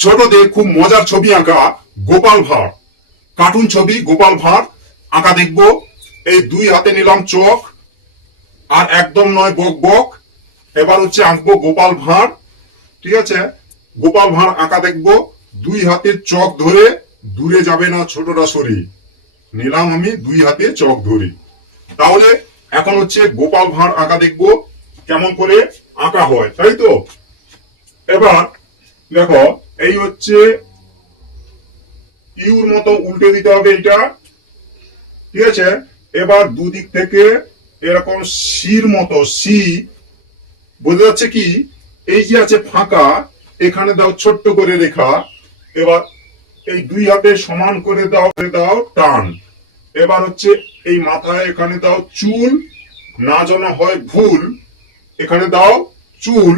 ছোটদের খুব মজার ছবি আঁকা গোপাল ভাঁড়, কার্টুন ছবি গোপাল ভাঁড় আঁকা দেখবো। এই দুই হাতে নিলাম চক, আর একদম নয় বক বক। এবার হচ্ছে আঁকবো গোপাল ভাঁড়। ঠিক আছে, গোপাল ভাঁড় আঁকা দেখবো। দুই হাতের চক ধরে, দূরে যাবে না ছোটরা সরি। নিলাম আমি দুই হাতে চক ধরে। তাহলে এখন হচ্ছে গোপাল ভাঁড় আঁকা দেখবো কেমন করে আঁকা হয়, তাই তো। এবার দেখো, এই হচ্ছে ইউর মতো উল্টে দিতে হবে এটা। ঠিক আছে, এবার দুদিক থেকে এরকম সির মতো সি, বোঝা যাচ্ছে কি? এই যে আছে ফাঁকা, এখানে দাও ছোট্ট করে রেখা। এবার এই দুই হাতে সমান করে দাও টান। এবার হচ্ছে এই মাথায় এখানে দাও চুল, না যেন হয় ভুল, এখানে দাও চুল।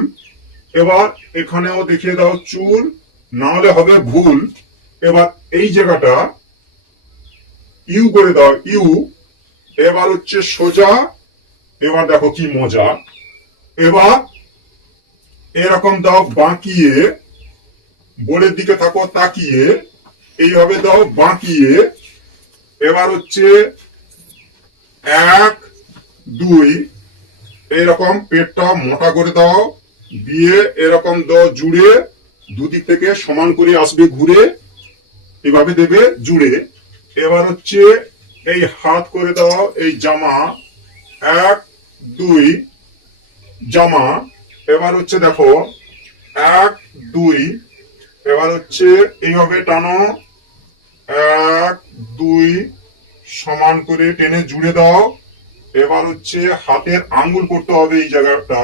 এবার এখানেও দেখিয়ে দাও চুল, না হলে হবে ভুল। এবার এই জায়গাটা ইউ করে দাও ইউ। এবার হচ্ছে সোজা। এবার দেখো কি মজা। এবার এরকম দাও বাঁকিয়ে, বোর্ডের দিকে থাকো তাকিয়ে, এইভাবে দাও বাঁকিয়ে। এবার হচ্ছে 1 2, এরকম পেটটা মোটা করে দাও, দিয়ে এরকম দাও জুড়ে, দুদিক থেকে সমান করে আসবে ঘুরে, এভাবে দেবে জুড়ে। এবার হচ্ছে এই হাত করে দাও এই জামা, 1 2 জামা। এবার হচ্ছে দেখো 1 2, এবার হচ্ছে এইভাবে টানো, 1 2 সমান করে টেনে জুড়ে দাও। এবার হচ্ছে হাতের আঙ্গুল করতে হবে এই জায়গাটা,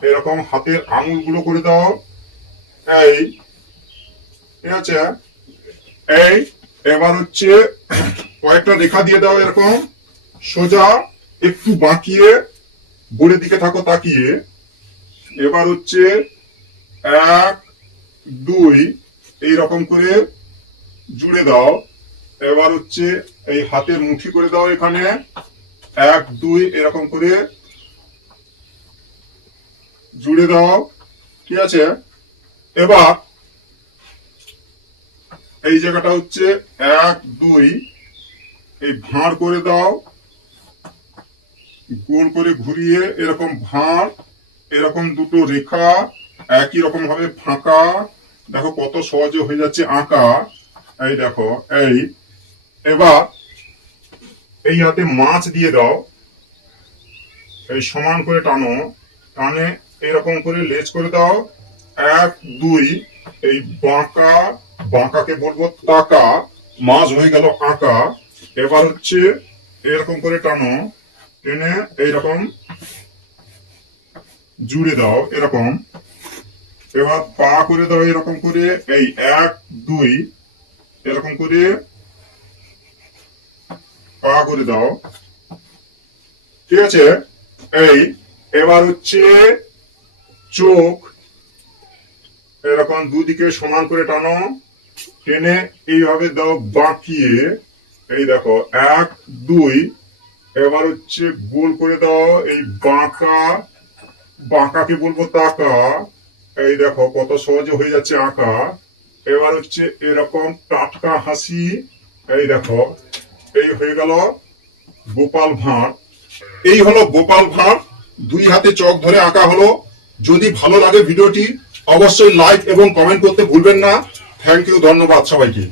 এরকম হাতের আঙ্গুল গুলো করে দাও। এই, ঠিক আছে, এই। এবার হচ্ছে কয়েকটা রেখা দিয়ে দাও এরকম সোজা, একটু বাঁকিয়ে, বোর্ডের দিকে থাকো তাকিয়ে। এবার হচ্ছে 1 2 এইরকম করে জুড়ে দাও। এবার হচ্ছে এই হাতের মুঠি করে দাও এখানে, 1 2 এরকম করে জুড়ে দাও। ঠিক আছে, এবার এই জায়গাটা হচ্ছে 1 2 এই ভাঁড় করে দাও, গোল করে ঘুরিয়ে এরকম ভাঁড়, এরকম দুটো রেখা একই রকম ভাবে ফাঁকা। দেখো কত সহজে হয়ে যাচ্ছে আঁকা। এই দেখো এই। এবার এই হাতে মাছ দিয়ে দাও, এই সমান করে টানো, টানে এরকম করে লেজ করে দাও। 1 2 এই বাঁকা, বাঁকাকে বলবো তাকা, মাছ হয়ে গেল আঁকা। এবার হচ্ছে এরকম করে টানো, টেনে এইরকম জুড়ে দাও এরকম। এবার পা করে দাও এরকম করে, এই 1 2 এরকম করে পা করে দাও। ঠিক আছে, এই। এবার হচ্ছে চোখ, এরকম দুদিকে সমান করে টানো, টেনে এইভাবে দাও বাঁকিয়ে। এই দেখো 1 2 এবার হচ্ছে গোল করে দাও এই বাঁকা, বাঁকাকে বলবো তাকা। এই দেখো কত সহজে হয়ে যাচ্ছে আঁকা। এবার হচ্ছে এরকম টাটকা হাসি। এই দেখো, এই হয়ে গেল গোপাল ভাঁড়। এই হলো গোপাল ভাঁড়, দুই হাতে চক ধরে আঁকা হলো। যদি ভালো লাগে ভিডিওটি অবশ্যই লাইক এবং কমেন্ট করতে ভুলবেন না। থ্যাংক ইউ, ধন্যবাদ সবাইকে।